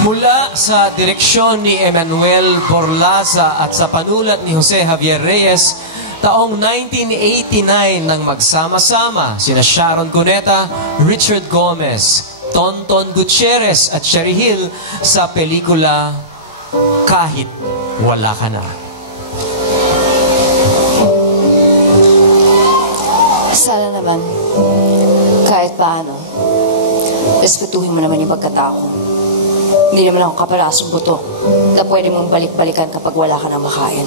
Mula sa direksyon ni Emmanuel Borlaza at sa panulat ni Jose Javier Reyes, taong 1989 nang magsama-sama sina Sharon Cuneta, Richard Gomez, Tonton Gutierrez at Sherry Hill sa pelikula Kahit Wala Ka Na. Sana naman, kahit paano, respetuhin mo naman yung pagkatao ko. Hindi naman ako kapalasong buto na pwede mong balik-balikan kapag wala ka na makain.